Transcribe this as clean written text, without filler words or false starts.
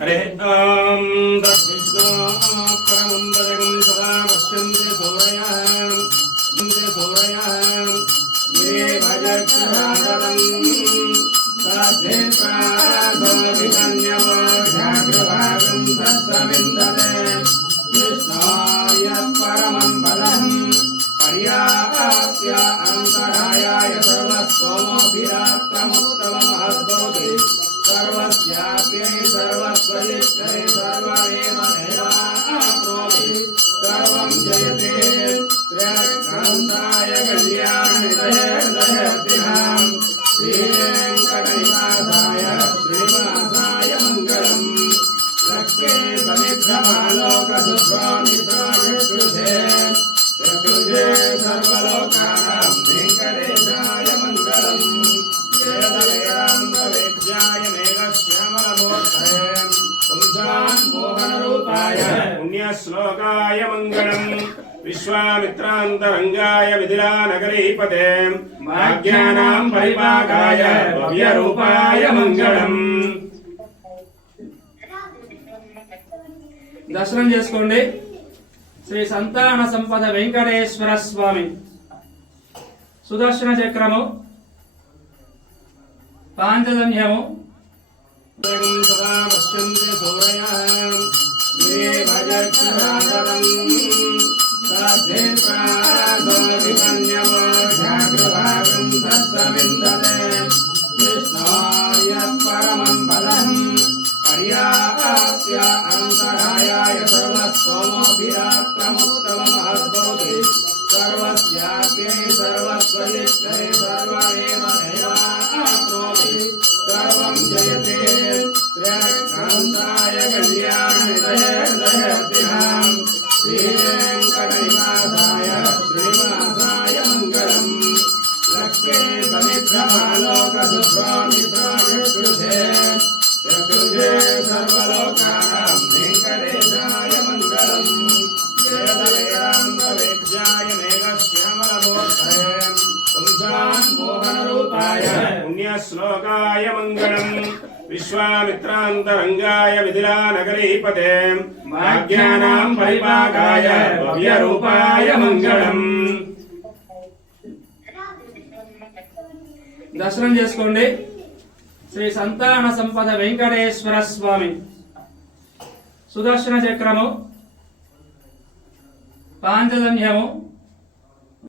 हरे तद्विष्णोऽपरमं सदा पश्यन्ति सूरयः ये भजक्षरादरम् तद्धिप्रासोऽभिमन्यवोऽध्याग्रभागं तत्सविन्दते विष्णोर्य परमं पदम् पर्याप्य अनन्तरायाय सर्वस्तोमोऽभिरात्रमुत्तममहद्भवति सर्वस्याप्यै सर्वस्वयिष्ठै सर्वमेवमेवाप्नोति सर्वं जयते त्र्यक्रान्ताय कल्याणनिधयेर्दयतिहां श्रीवेङ्कटनिवासाय श्रीनिवासाय मङ्गलम् लक्ष्मी समिद्धमालोकसुस्वामित्रायकृते चतुर्थे सर्वलोकानां वेङ्कटेशाय मङ्गलम् वेदवेदान्तवेद्याय मेघश्यामलमूर्तये पुंसान् मोहनरूपाय पुण्यश्लोकाय मङ्गलम् विश्वामित्रान्तरङ्गाय मिथिलानगरीपते भाग्यानां परिपाकाय भव्यरूपाय मङ्गलम् దర్శనం చేసుకోండి. శ్రీ సంతాన సంపద వెంకటేశ్వర స్వామి సుదర్శన చక్రము, పాంచజన్యము, సదా పశ్యంతి సూరయः ये भजक्षरादरम् तद्धिप्रासोऽभिमन्यवोऽध्याग्रभागं तत्सविन्दते विष्णोर्य परमं पदम् पर्याप्य अनन्तरायाय सर्वस्तोमोऽभिरात्रमुत्तममहद्भवति सर्वस्याप्यै सर्वस्वयिष्ठै सर्वमेवमेवाप्नोति सर्वं जयते त्र्यक्रान्ताय कल्याणनिधयेर्दयतिहां श्रीवेङ्कटनिवासाय श्रीनिवासाय मङ्गलम् लक्ष्मी समिद्धमालोकसुस्वामित्रायकृते चतुर्थे सर्वलोकानां वेङ्कटेशाय मङ्गलम् वेदवेदान्तवेद्याय मेघश्यामलमूर्तये पुंसान् मोहनरूपाय पुण्यश्लोकाय मङ्गलम् विश्वामित्रान्तरङ्गाय मिथिलानगरीपते भाग्यानां परिपाकाय भव्यरूपाय मङ्गलम् దర్శనం చేసుకోండి. శ్రీ సంతాన సంపద వెంకటేశ్వర స్వామి సుదర్శన చక్రము, పాంచజన్యము,